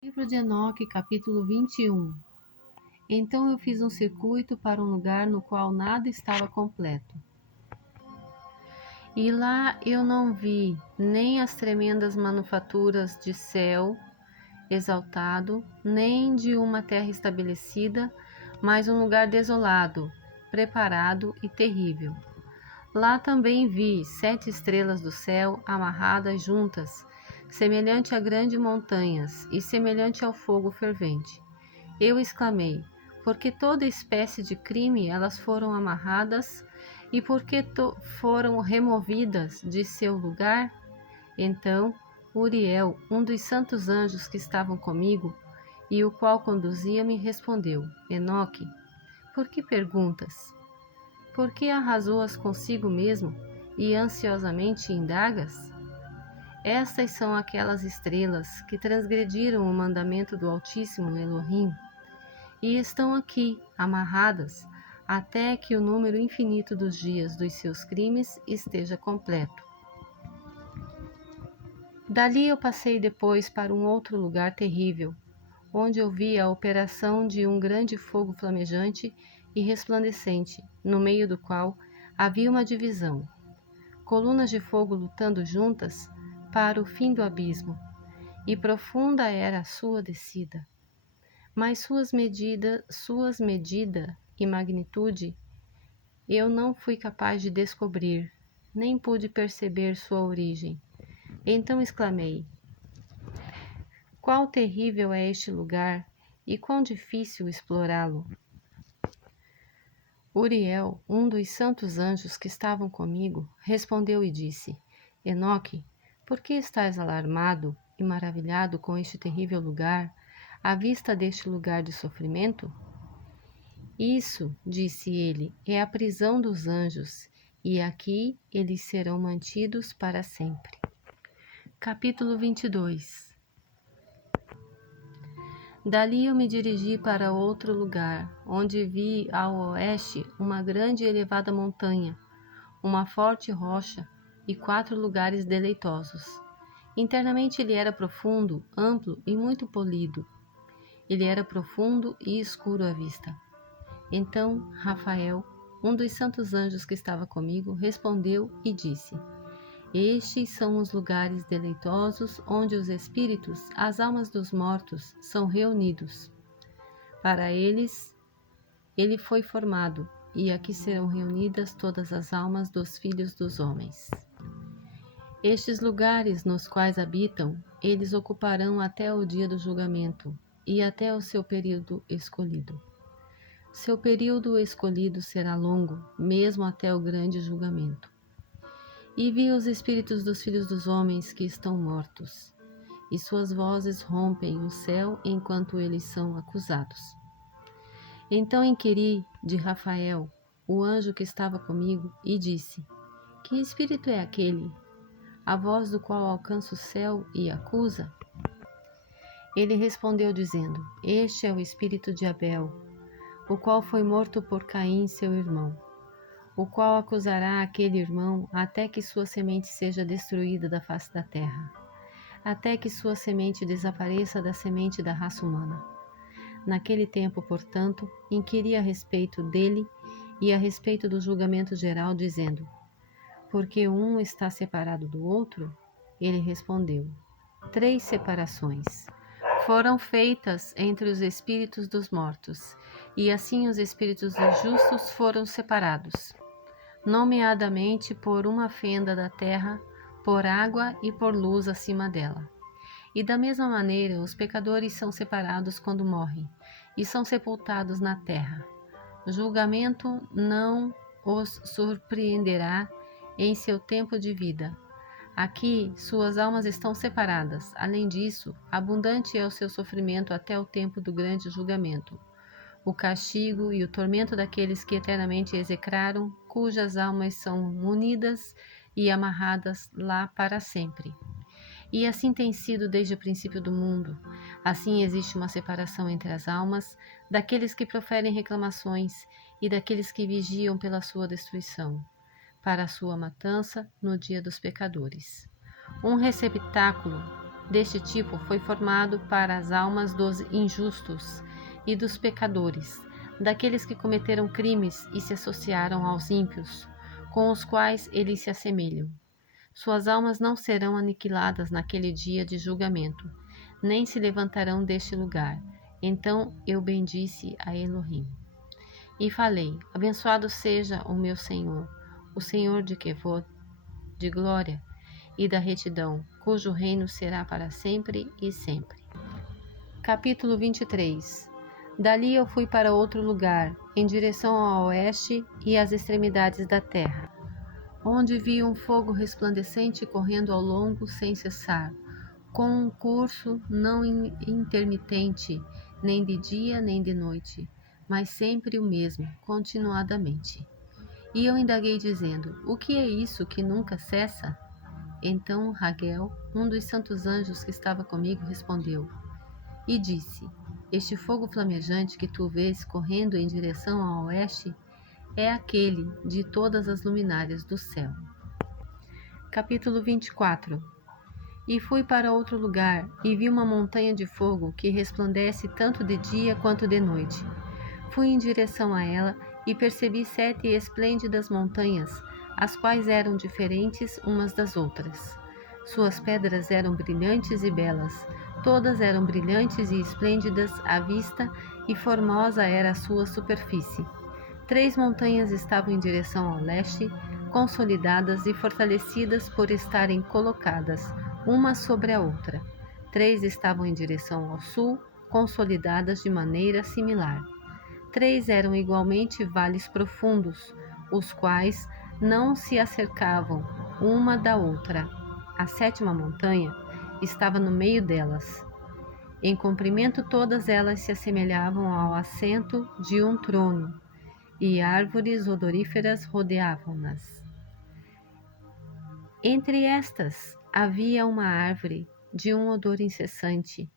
Livro de Enoque, capítulo 21. Então eu fiz um circuito para um lugar no qual nada estava completo. E lá eu não vi nem as tremendas manufaturas de céu exaltado, nem de uma terra estabelecida, mas um lugar desolado, preparado e terrível. Lá também vi 7 estrelas do céu amarradas juntas, semelhante a grandes montanhas e semelhante ao fogo fervente. Eu exclamei: porque toda espécie de crime elas foram amarradas e porque foram removidas de seu lugar? Então Uriel, um dos santos anjos que estavam comigo, e o qual conduzia, me respondeu: Enoque, por que perguntas? Por que arrasou-as consigo mesmo e ansiosamente indagas? Estas são aquelas estrelas que transgrediram o mandamento do Altíssimo Elohim e estão aqui, amarradas, até que o número infinito dos dias dos seus crimes esteja completo. Dali eu passei depois para um outro lugar terrível, onde eu vi a operação de um grande fogo flamejante e resplandecente, no meio do qual havia uma divisão, colunas de fogo lutando juntas para o fim do abismo, e profunda era a sua descida. Mas suas medida e magnitude eu não fui capaz de descobrir, nem pude perceber sua origem. Então exclamei: quão terrível é este lugar e quão difícil explorá-lo! Uriel, um dos santos anjos que estavam comigo, respondeu e disse: Enoque, por que estás alarmado e maravilhado com este terrível lugar, à vista deste lugar de sofrimento? Isso, disse ele, é a prisão dos anjos, e aqui eles serão mantidos para sempre. Capítulo 22. Dali eu me dirigi para outro lugar, onde vi ao oeste uma grande e elevada montanha, uma forte rocha e 4 lugares deleitosos. Internamente ele era profundo, amplo e muito polido. Ele era profundo e escuro à vista. Então Rafael, um dos santos anjos que estava comigo, respondeu e disse: Estes são os lugares deleitosos onde os espíritos, as almas dos mortos, são reunidos. Para eles, ele foi formado, e aqui serão reunidas todas as almas dos filhos dos homens. Estes lugares nos quais habitam, eles ocuparão até o dia do julgamento e até o seu período escolhido. Seu período escolhido será longo, mesmo até o grande julgamento. E vi os espíritos dos filhos dos homens que estão mortos, e suas vozes rompem o céu enquanto eles são acusados. Então inquiri de Rafael, o anjo que estava comigo, e disse: Que espírito é aquele, a voz do qual alcança o céu e acusa? Ele respondeu dizendo: Este é o espírito de Abel, o qual foi morto por Caim, seu irmão, o qual acusará aquele irmão até que sua semente seja destruída da face da terra, até que sua semente desapareça da semente da raça humana. Naquele tempo, portanto, inquiri a respeito dele e a respeito do julgamento geral, dizendo: Porque um está separado do outro? Ele respondeu: 3 separações foram feitas entre os espíritos dos mortos, e assim os espíritos dos justos foram separados, nomeadamente por uma fenda da terra, por água e por luz acima dela. E da mesma maneira, os pecadores são separados quando morrem, e são sepultados na terra. O julgamento não os surpreenderá em seu tempo de vida. Aqui, suas almas estão separadas. Além disso, abundante é o seu sofrimento até o tempo do grande julgamento. O castigo e o tormento daqueles que eternamente execraram, cujas almas são unidas e amarradas lá para sempre. E assim tem sido desde o princípio do mundo. Assim existe uma separação entre as almas, daqueles que proferem reclamações e daqueles que vigiam pela sua destruição, para a sua matança no dia dos pecadores. Um receptáculo deste tipo foi formado para as almas dos injustos e dos pecadores, daqueles que cometeram crimes e se associaram aos ímpios, com os quais eles se assemelham. Suas almas não serão aniquiladas naquele dia de julgamento, nem se levantarão deste lugar. Então eu bendisse a Elohim. E falei: abençoado seja o meu Senhor, o Senhor de Kevod, de glória e da retidão, cujo reino será para sempre e sempre. Capítulo 23. Dali eu fui para outro lugar, em direção ao oeste e às extremidades da terra, onde vi um fogo resplandecente correndo ao longo sem cessar, com um curso não intermitente, nem de dia nem de noite, mas sempre o mesmo, continuadamente. E eu indaguei dizendo: o que é isso que nunca cessa? Então Raguel, um dos santos anjos que estava comigo, respondeu e disse: este fogo flamejante que tu vês correndo em direção ao oeste é aquele de todas as luminárias do céu. Capítulo 24. E fui para outro lugar, e vi uma montanha de fogo que resplandece tanto de dia quanto de noite. Fui em direção a ela, e percebi 7 esplêndidas montanhas, as quais eram diferentes umas das outras. Suas pedras eram brilhantes e belas, todas eram brilhantes e esplêndidas à vista, e formosa era a sua superfície. 3 montanhas estavam em direção ao leste, consolidadas e fortalecidas por estarem colocadas uma sobre a outra. 3 estavam em direção ao sul, consolidadas de maneira similar. 3 eram igualmente vales profundos, os quais não se acercavam uma da outra. A 7ª montanha estava no meio delas. Em comprimento, todas elas se assemelhavam ao assento de um trono, e árvores odoríferas rodeavam-nas. Entre estas havia uma árvore de um odor incessante,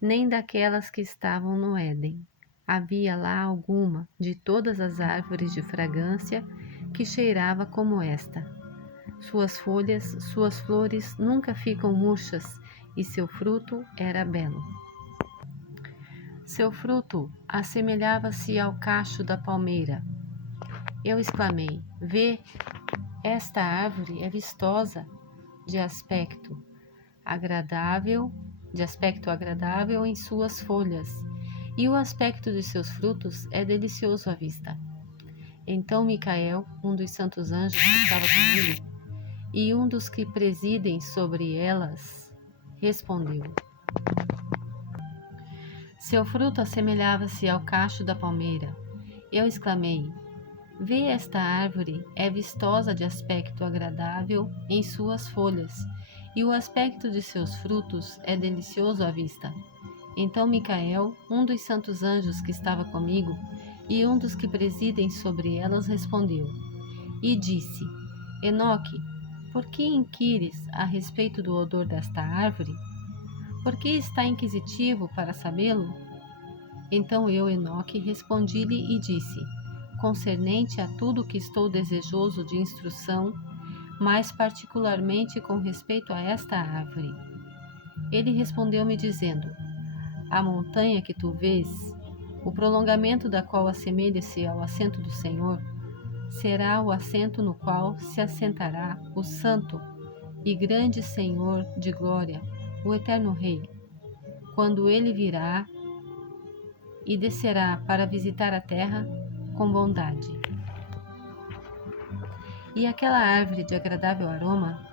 nem daquelas que estavam no Éden. Havia lá alguma de todas as árvores de fragrância que cheirava como esta. Suas folhas, suas flores nunca ficam murchas, e seu fruto era belo. Seu fruto assemelhava-se ao cacho da palmeira. Eu exclamei: vê, esta árvore é vistosa, de aspecto agradável em suas folhas, e o aspecto de seus frutos é delicioso à vista. Então Micael, um dos santos anjos que estava comigo, e um dos que presidem sobre elas, respondeu: seu fruto assemelhava-se ao cacho da palmeira. Eu exclamei: vê, esta árvore é vistosa de aspecto agradável em suas folhas, e o aspecto de seus frutos é delicioso à vista. Então Micael, um dos santos anjos que estava comigo, e um dos que presidem sobre elas, respondeu e disse: Enoque, por que inquires a respeito do odor desta árvore? Por que está inquisitivo para sabê-lo? Então eu, Enoque, respondi-lhe e disse: concernente a tudo que estou desejoso de instrução, mais particularmente com respeito a esta árvore. Ele respondeu-me dizendo: a montanha que tu vês, o prolongamento da qual assemelha-se ao assento do Senhor, será o assento no qual se assentará o Santo e grande Senhor de glória, o Eterno Rei, quando ele virá e descerá para visitar a terra com bondade. E aquela árvore de agradável aroma,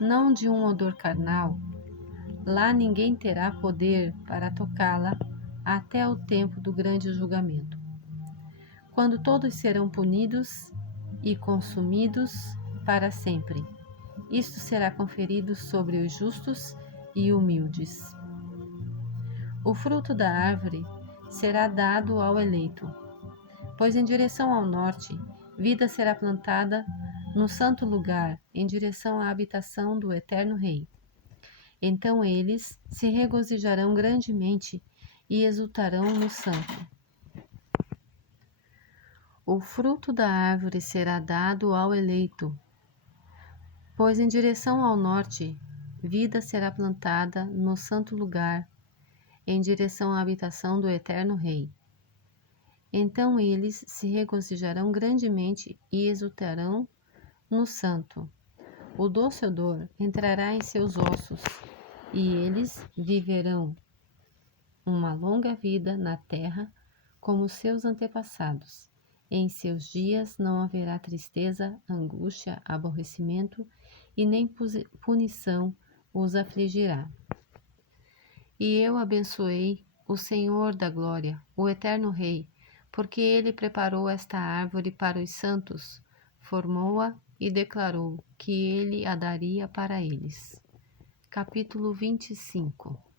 não de um odor carnal, lá ninguém terá poder para tocá-la até o tempo do grande julgamento, quando todos serão punidos e consumidos para sempre. Isto será conferido sobre os justos e humildes. O fruto da árvore será dado ao eleito, pois em direção ao norte, vida será plantada no santo lugar, em direção à habitação do Eterno Rei. Então eles se regozijarão grandemente e exultarão no santo. O fruto da árvore será dado ao eleito, pois em direção ao norte, vida será plantada no santo lugar, em direção à habitação do eterno Rei. Então eles se regozijarão grandemente e exultarão no santo. O doce odor entrará em seus ossos, e eles viverão uma longa vida na terra, como seus antepassados. Em seus dias não haverá tristeza, angústia, aborrecimento, e nem punição os afligirá. E eu abençoei o Senhor da glória, o eterno Rei, porque ele preparou esta árvore para os santos, formou-a e declarou que ele a daria para eles. Capítulo 25.